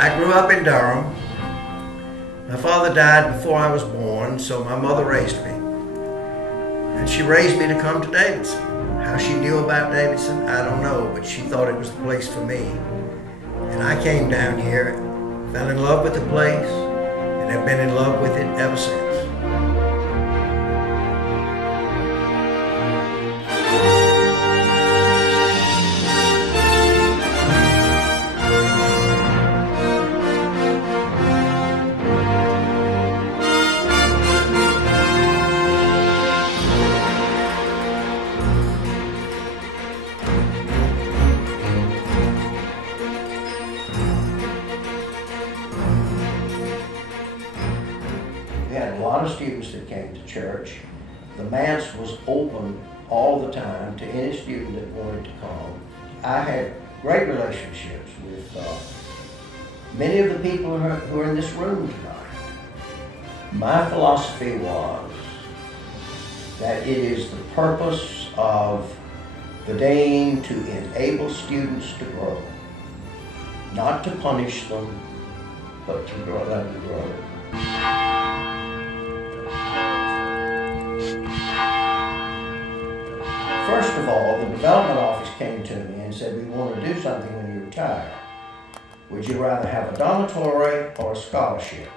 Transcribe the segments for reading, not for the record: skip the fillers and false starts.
I grew up in Durham. My father died before I was born, so my mother raised me. And she raised me to come to Davidson. How she knew about Davidson, I don't know, but she thought it was the place for me. And I came down here, fell in love with the place, and have been in love with it ever since. We had a lot of students that came to church. The Manse was open all the time to any student that wanted to come. I had great relationships with many of the people who are in this room tonight. My philosophy was that it is the purpose of the Dane to enable students to grow, not to punish them, but to grow them to grow. First of all, the development office came to me and said, we want to do something when you retire. Would you rather have a dormitory or a scholarship?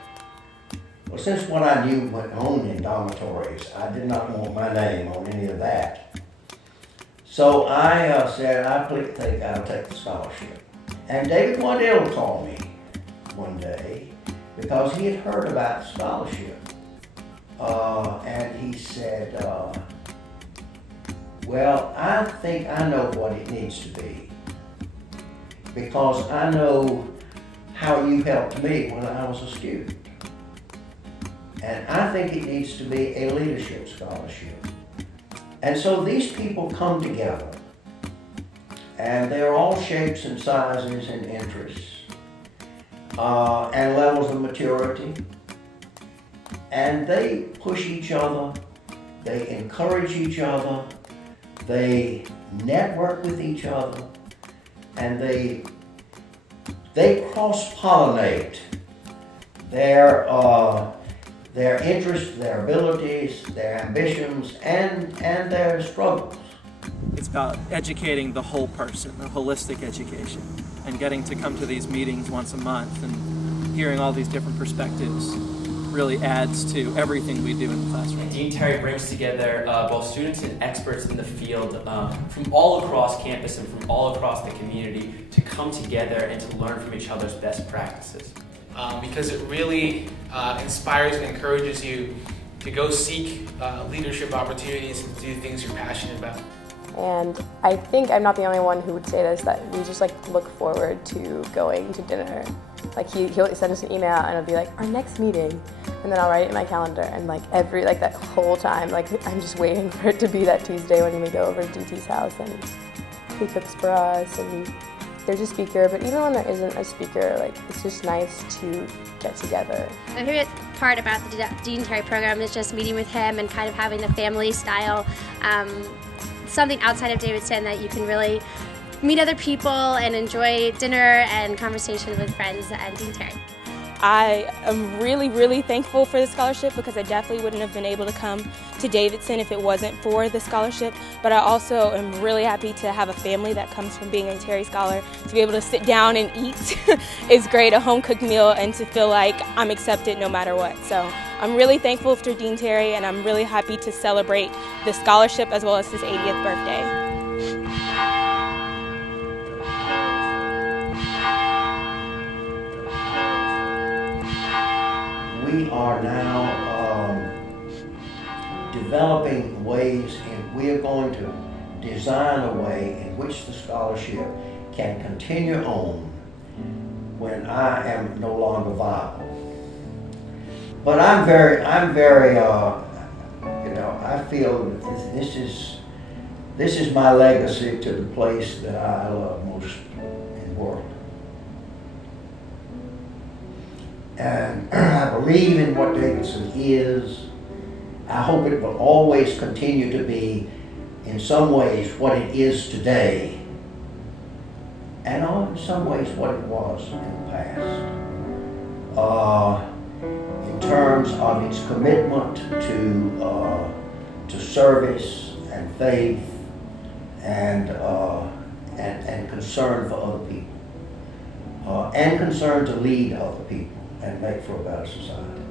Well, since what I knew went on in dormitories, I did not want my name on any of that. So I said, I think I'll take the scholarship. And David Waddell called me one day because he had heard about the scholarship. And he said, well, I think I know what it needs to be, because I know how you helped me when I was a student. And I think it needs to be a leadership scholarship. And so these people come together, and they're all shapes and sizes and interests, and levels of maturity. And they push each other, they encourage each other, they network with each other, and they cross-pollinate their interests, their abilities, their ambitions, and their struggles. It's about educating the whole person, a holistic education, and getting to come to these meetings once a month and hearing all these different perspectives really adds to everything we do in the classroom. Dean Terry brings together both students and experts in the field from all across campus and from all across the community to come together and to learn from each other's best practices. Because it really inspires and encourages you to go seek leadership opportunities and do things you're passionate about. And I think I'm not the only one who would say this, that we just look forward to going to dinner. He'll send us an email and it'll be like, our next meeting, and then I'll write it in my calendar, and that whole time, I'm just waiting for it to be that Tuesday when we go over to DT's house and he cooks for us and there's a speaker. But even when there isn't a speaker, it's just nice to get together. My favorite part about the Dean Terry program is just meeting with him and kind of having the family style, something outside of Davidson that you can really meet other people and enjoy dinner and conversation with friends at Dean Terry. I am really, really thankful for the scholarship, because I definitely wouldn't have been able to come to Davidson if it wasn't for the scholarship. But I also am really happy to have a family that comes from being a Terry Scholar. To be able to sit down and eat is great, a home-cooked meal, and to feel like I'm accepted no matter what. So I'm really thankful for Dean Terry, and I'm really happy to celebrate the scholarship as well as his 80th birthday. We are now developing ways, and we are going to design a way in which the scholarship can continue on when I am no longer viable. But I'm very, I feel that this is my legacy to the place that I love most in the world. And I believe in what Davidson is. I hope it will always continue to be, in some ways, what it is today. and in some ways what it was in the past. In terms of its commitment to service and faith and concern for other people, and concern to lead other people and make for a better society.